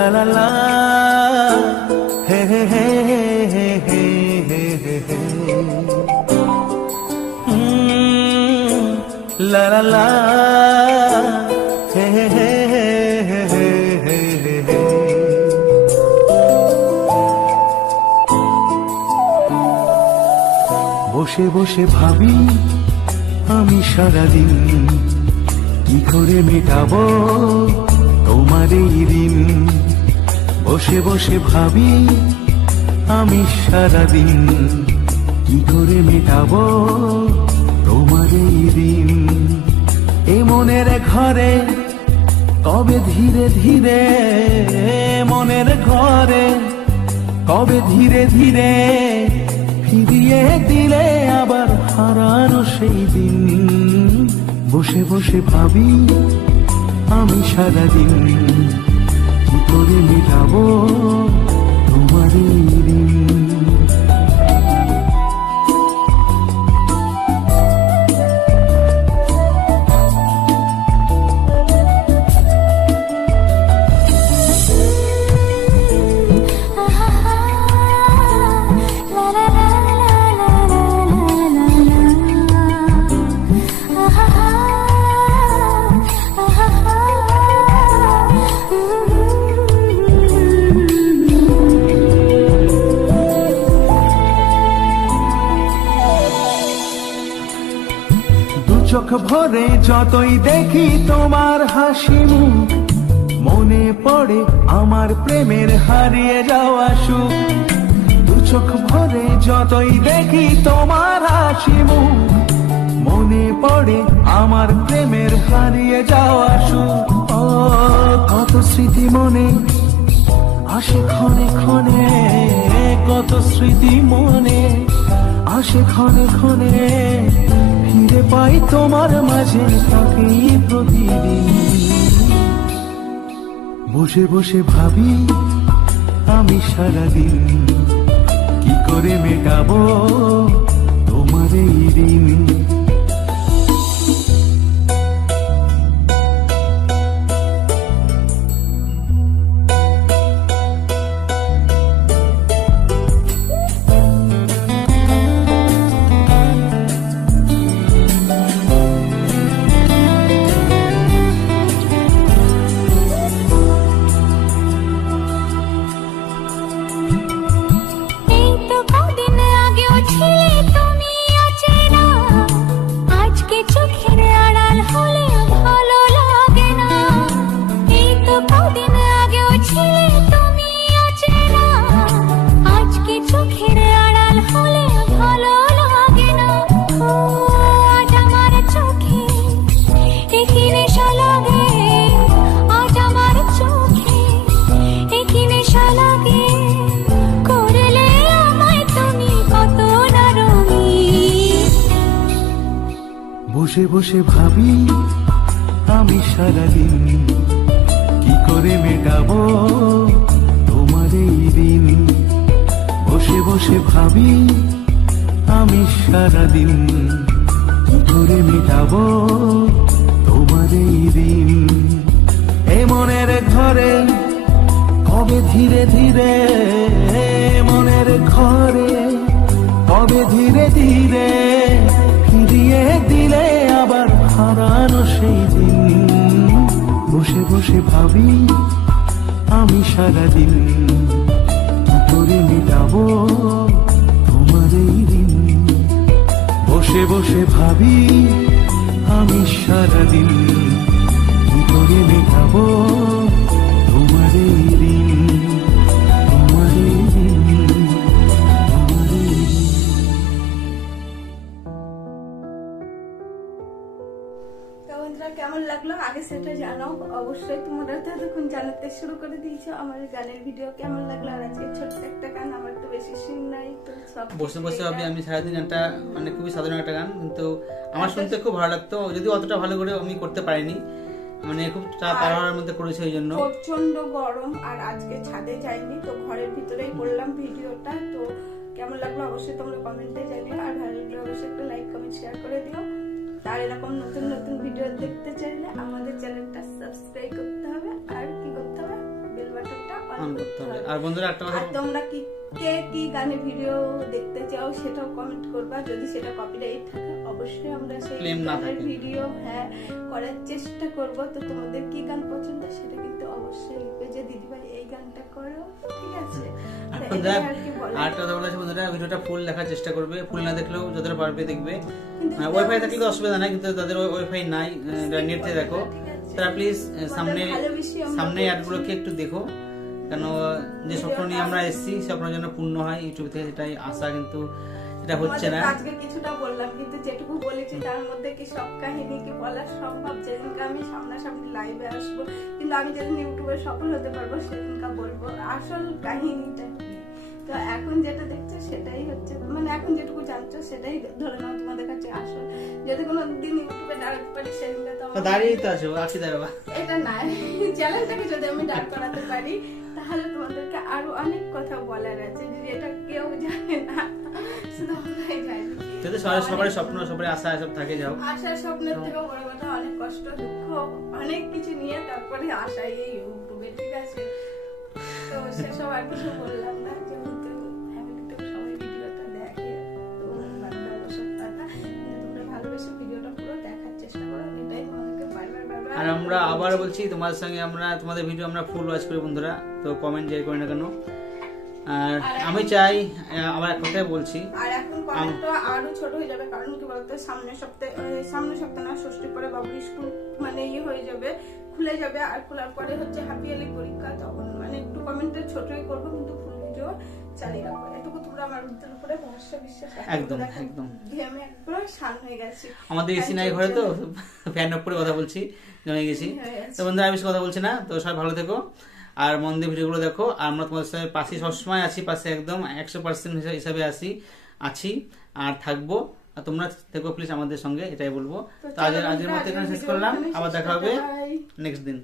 la la la, hey hey hey hey hey hey hey, la la la, hey hey hey hey hey hey. বসে বসে ভাবি আমি সারাদিন কি করে মেটাবো তোমার এই ঋণ। বসে বসে ভাবি আমি সারাদিন কি করে মেটাবো তোমার এই ঋণ। এ মনের ঘরে কবে ধীরে ধীরে, মনের ঘরে কবে ধীরে ধীরে ফিরিয়ে দিলে আবার হারানো সেই দিন। বসে বসে ভাবি আমি সারাদিন কি করে মেটাবো তোমার এই ঋণ। চোখ ভরে যতই দেখি তোমার হাসি মুখ, মনে পড়ে আমার প্রেমের হারিয়ে যাওয়া সুখ। দু চোখ ভরে যতই দেখি তোমার হাসি মুখ, মনে পড়ে আমার প্রেমের হারিয়ে যাওয়া সুখ। ও কত স্মৃতি মনে আসে ক্ষণে ক্ষণে, কত স্মৃতি মনে আসে ক্ষণে ক্ষণে, ফিরে পাই তোমার মাঝে থাকি প্রতিদিন। বসে বসে ভাবি আমি সারাদিন কি করে মেটাবো তোমার এই ঋণ। বসে বসে ভাবি আমি সারাদিন কি করে মেটাবো তোমার এই ঋণ। বসে বসে ভাবি আমি সারাদিন কি করে মেটাবো তোমার এই ঋণ। এ মনের ঘরে কবে ধীরে ধীরে, মনের ঘরে কবে ধীরে ধীরে ফিরিয়ে দিলে আবার হারানো সেই দিন। বসে বসে ভাবি আমি সারাদিন কি করে মেটাবো তোমার এই ঋণ। বসে বসে ভাবি আমি সারাদিন কি করে মেটাবো তোমার এই ঋণ, তোমার এই ঋণ, তোমার এই ঋণ। কেমন লাগলো আগে সেটা জানাও অবশ্যই। তোমরা তো এতক্ষণ জানাতে শুরু করে দিয়েছো আমার গানের ভিডিও কেমন লাগলো। আর আজকে ছোট্ট একটা গান, আমার তো বেশি সিন নাই, তো সব বসে বসে ভাবি আমি সারাদিন একটা মানে খুবই সাধারণ একটা গান, কিন্তু আমার শুনতে খুব ভালো লাগতো, যদিও অতটা ভালো করে আমি করতে পারিনি, মানে খুব তাড়াহুড়োর মধ্যে করেছি ওই জন্য। প্রচন্ড গরম আর আজকে ছাদে যাইনি, তো ঘরের ভিতরেই করলাম ভিডিওটা। তো কেমন লাগলো অবশ্যই তোমরা কমেন্টে জানিও, আর ভালো লাগলে অবশ্যই একটা লাইক কমেন্ট শেয়ার করে দিও। আর এরকম নতুন নতুন ভিডিও দেখতে চাইলে আমাদের চ্যানেলটা সাবস্ক্রাইব করতে হবে, আর কি করতে হবে, বেল বাটনটা আর বন্ধুরা একটা কথা, আর তোমরা কে কি গানে ভিডিও দেখতে চাও সেটাও কমেন্ট করবা। যদি সেটা কপিরাইট থাকে অবশ্যই আমরা সেই Claim না গানের থাকে। ভিডিও করার চেষ্টা করব। তো তোমাদের কি গান পছন্দ সেটা কিন্তু অবশ্যই লিখবে যে দিদিভাই এই গানটা করো, ঠিক আছে? তো বন্ধুরা এটাই আর কি বলার। আর একটা কথা বলা আছে, বন্ধুরা ভিডিওটা ফুল দেখার চেষ্টা করবে, ফুল না দেখলেও যতটা পারবে দেখবে। কিন্তু ওয়াইফাই থাকলে তো অসুবিধা নাই, কিন্তু তাদের ওয়াইফাই নাই, নেট দিয়ে দেখো, ঠিক আছে। তারা প্লিজ সামনে ভালোবেসে আমরা সামনে করছি। অ্যাডগুলোকে একটু দেখো, কেন যে স্বপ্ন নিয়ে আমরা এসেছি স্বপ্ন যেন পূর্ণ হয় ইউটিউব থেকে, সেটাই আশা, কিন্তু এটা হচ্ছে না। তোমাদের আজকে কিছুটা বললাম, কিন্তু যেটুকু বলেছি তার মধ্যে কি সব কাহিনী কি বলা সম্ভব? যেদিনকে আমি সামনাসামনি লাইভে আসবো, কিন্তু আমি যেদিন ইউটিউবে সফল হতে পারবো সেদিনকে বলবো আসল কাহিনীটা কি। তো এখন যেটা দেখছো সেটাই হচ্ছে, মানে এখন যেটুকু জানছো সেটাই ধরে নাও তোমাদের কাছে আসল। যদি কোনো দিন ইউটিউবে দাঁড়াতে পারি সেদিনকে তো আমার- দাঁড়িয়েই তো আছো, আছি দাঁড়াবা। এটা না, চ্যালেঞ্জটাকে যদি আমি দাঁড় করাতে পারি তাহলে তোমাদেরকে আরো অনেক কথা বলার আছে, যেটা কেউ জানে না, শুধু আমরাই জানি। যদি সবার স্বপ্ন, সবার আশা এসব থাকে, যাও। আশার স্বপ্নের থেকেও বড় কথা অনেক কষ্ট দুঃখ অনেক কিছু নিয়ে তারপরে আশা এই ইউটিউবে, ঠিক আছে? তো সেসব আর কিছু বললাম না, যেহেতু ফ্যামিলিতে সবাই ভিডিওটা দেখে, তো বাংলা ওসব কথা কিন্তু তোমরা ভালোবেসে ভিডিওটা পুরো দেখার চেষ্টা করো, এটাই তোমাদেরকে বারবার আর আমরা আবার বলছি, তোমাদের সঙ্গে তোমাদের ভিডিও আমরা ফুল ওয়াচ করি বন্ধুরা, তো কমেন্ট যাই করি না কেন। আর আমি চাই, আবার এক কথাই বলছি, আর এখন কমেন্টটা আরো ছোট হয়ে যাবে, কারণ কি বলতো সামনের সপ্তাহে না ষষ্ঠীর পরে বাবুর স্কুল মানে হয়ে যাবে, খুলে যাবে। আর খোলার পরে হচ্ছে হাফ ইয়ারলি পরীক্ষা, তখন মানে একটু কমেন্টটা ছোটই করবো, কিন্তু ফুল ভিডিও চালিয়ে রাখবো। এটুকু তোমরা আমার উপরে ভরসা বিশ্বাস রাখো। একদম, একদম। ঘেমে একবার শান হয়ে গেছে। আমাদের এসি নাই ঘরে, তো ফ্যান অফ করে কথা বলছি, জমে গেছি। তো বন্ধুরা আমি বেশি কথা বলছি না, তো সবাই ভালো থেকো আর মন দিয়ে ভিডিওগুলো দেখো। আর আমরা তোমাদের সাথে পাশে সবসময় আছি, পাশে একদম 100% হিসাবে আছি আর থাকবো। আর তোমরা থেকো প্লিজ আমাদের সঙ্গে, এটাই বলবো। তো আজকের মতো এখানে শেষ করলাম, আবার দেখা হবে নেক্সট দিন।